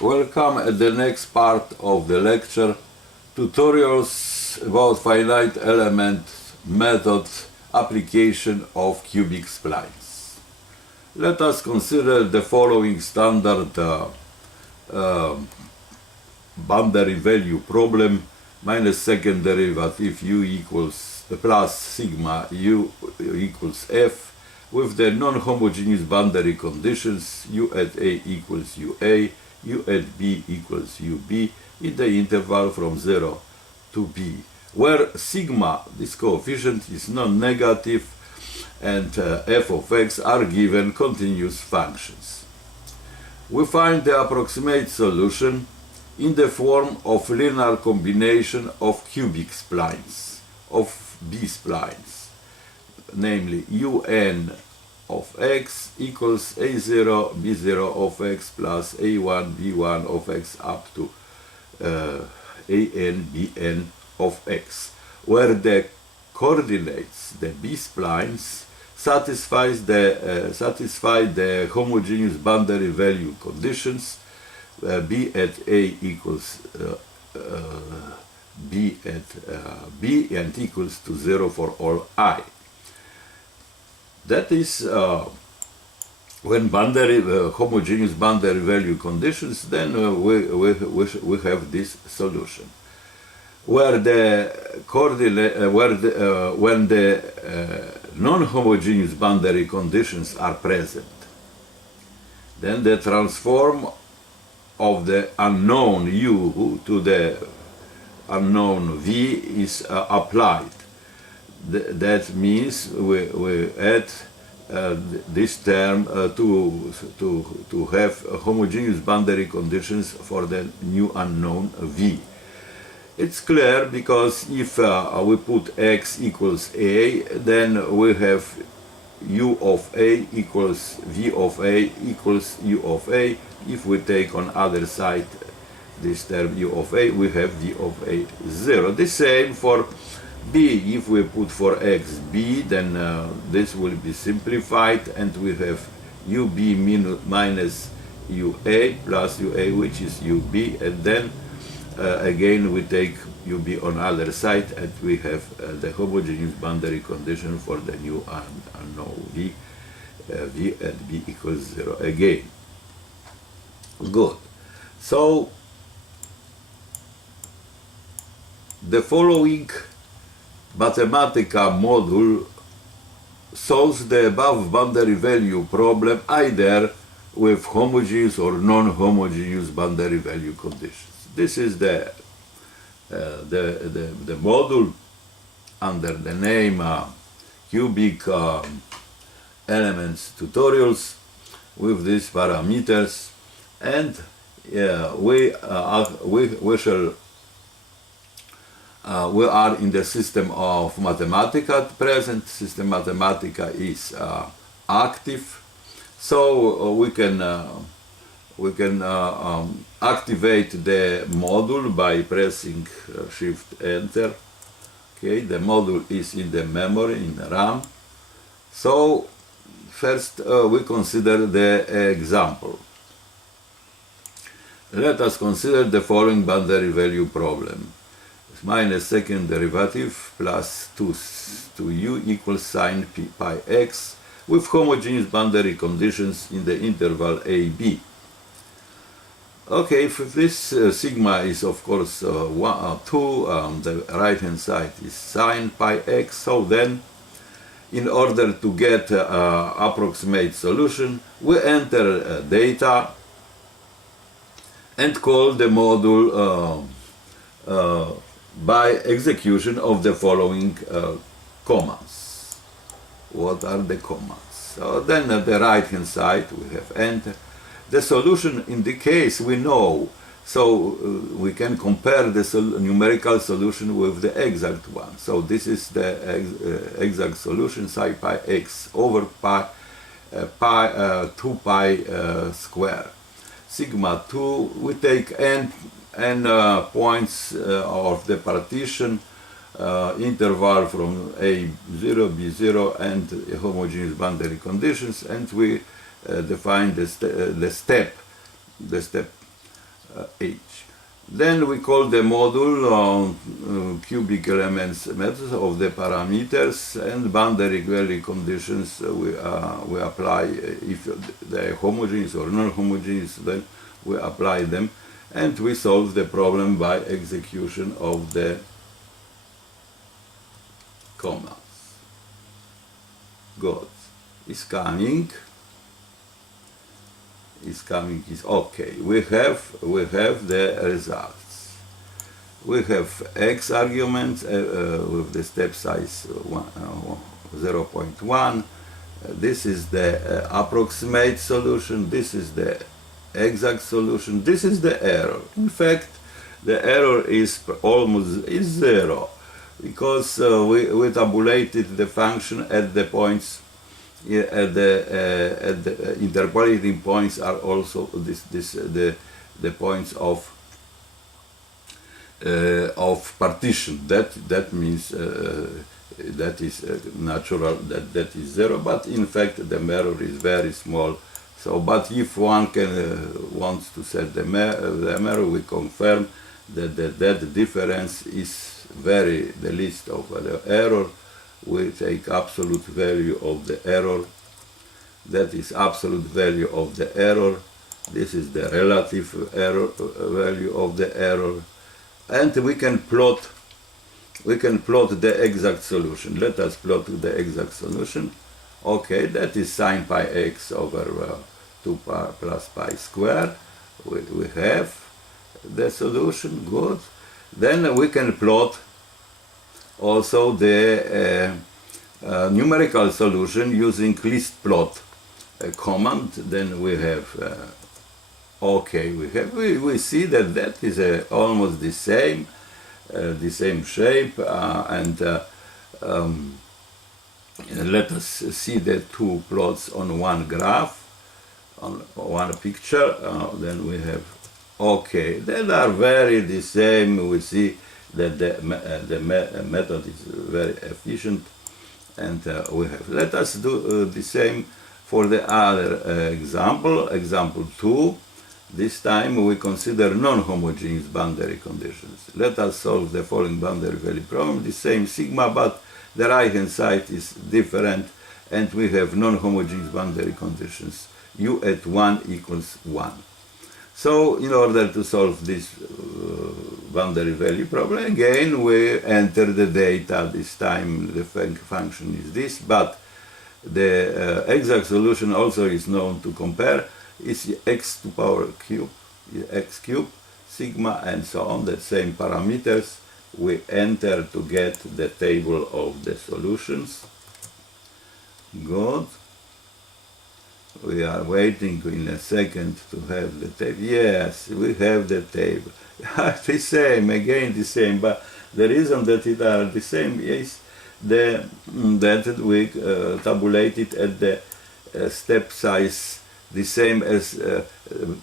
Welcome at the next part of the lecture, tutorials about finite element methods, application of cubic splines. Let us consider the following standard boundary value problem minus second derivative u equals plus sigma u equals f with the non-homogeneous boundary conditions u at a equals ua, u at b equals ub in the interval from 0 to b, where sigma, this coefficient, is non-negative and f of x are given continuous functions. We find the approximate solution in the form of linear combination of cubic splines, of b-splines, namely un of x equals a0 b0 of x plus a1 b1 of x up to an bn of x, where the coordinates, the b-splines, satisfy the homogeneous boundary value conditions b at a equals b at b and equals to 0 for all I. That is, when homogeneous boundary value conditions, then we have this solution, where the when the non-homogeneous boundary conditions are present, then the transform of the unknown u to the unknown v is applied. That means we add this term to have homogeneous boundary conditions for the new unknown v. It's clear because if we put x equals a, then we have u of a equals v of a equals u of a. If we take on other side this term u of a, we have v of a 0. The same for b. If we put for x b, then this will be simplified and we have ub minus ua plus ua, which is ub, and then again we take ub on other side and we have the homogeneous boundary condition for the new unknown v, v at b equals 0 again. Good. So the following Mathematica module solves the above boundary value problem either with homogeneous or non-homogeneous boundary value conditions. This is the module under the name cubic elements tutorials with these parameters, and we are in the system of Mathematica at present. System Mathematica is active, so we can activate the module by pressing Shift Enter. Okay, the module is in the memory, in RAM. So first we consider the example. Let us consider the following boundary value problem. Minus second derivative plus 2u equals sine pi x with homogeneous boundary conditions in the interval a b. Okay, if this sigma is of course 2, the right hand side is sine pi x, so then in order to get approximate solution, we enter data and call the module by execution of the following commands. What are the commands? So then at the right hand side we have enter. The solution in the case we know, so we can compare the numerical solution with the exact one. So this is the exact solution, psi pi x over 2 pi square. Sigma 2, we take n points of the partition, interval from A0, B0 and homogeneous boundary conditions, and we define the step each. Then we call the module cubic elements method of the parameters, and boundary value conditions we apply if they are homogeneous or non-homogeneous, then we apply them, and we solve the problem by execution of the commands. Good. Is coming is okay. We have the results. We have x arguments with the step size 0.1. This is the approximate solution. This is the exact solution. This is the error. In fact, the error is almost zero, because we tabulated the function at the points. At the interpolating points are also the points of partition. That means that is natural, that is zero, but in fact the error is very small. So, but if one wants to set the error, we confirm that that difference is the least of the error. We take absolute value of the error. That is absolute value of the error. This is the relative error value of the error, and we can plot the exact solution. Let us plot the exact solution. Okay, that is sine pi x over 2 pi plus pi squared. We have the solution. Good. Then we can plot also the numerical solution using list plot command. Then we have we see that is almost the same shape, and let us see the two plots on one graph, on one picture. Then we have they are very the same. We see that the method is very efficient, and we have. Let us do the same for the other example. Example 2. This time we consider non-homogeneous boundary conditions. Let us solve the following boundary value problem. The same sigma, but the right-hand side is different, and we have non-homogeneous boundary conditions. U at 1 equals 1. So, in order to solve this boundary value problem, again we enter the data. This time the function is this, but the exact solution also is known to compare. Is x to power cube, x cube, sigma, and so on. The same parameters we enter to get the table of the solutions. Good. We are waiting in a second to have the table. Yes, we have the table. The same, again the same, but the reason that it are the same is that we tabulated at the step size the same as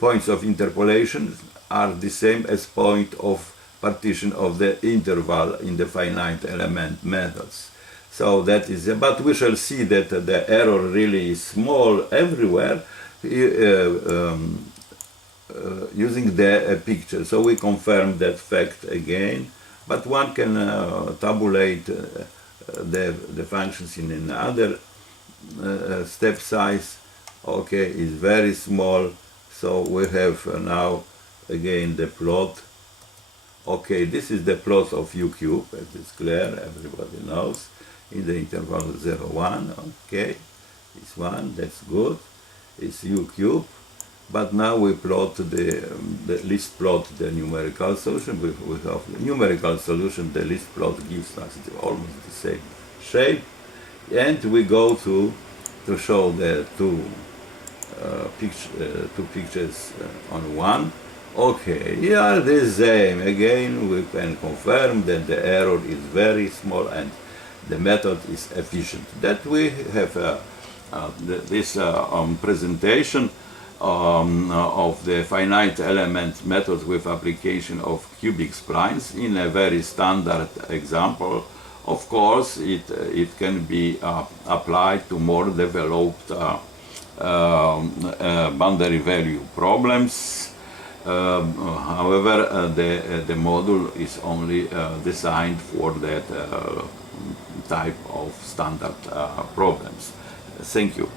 points of interpolation are the same as point of partition of the interval in the finite element methods. So that is, but we shall see that the error really is small everywhere using the picture. So we confirm that fact again, but one can tabulate the functions in another step size. Is very small. So we have now again the plot. This is the plot of u cube, as is clear, everybody knows, in the interval 0, 1. It's 1, that's good. It's u cube. But now we plot the list plot the numerical solution. We have the numerical solution. The list plot gives us almost the same shape, and we go to show the two pictures on one. They are the same. Again, we can confirm that the error is very small and the method is efficient. That we have this presentation of the finite element method with application of cubic splines in a very standard example. Of course, it can be applied to more developed boundary value problems. However, the module is only designed for that type of standard problems. Thank you.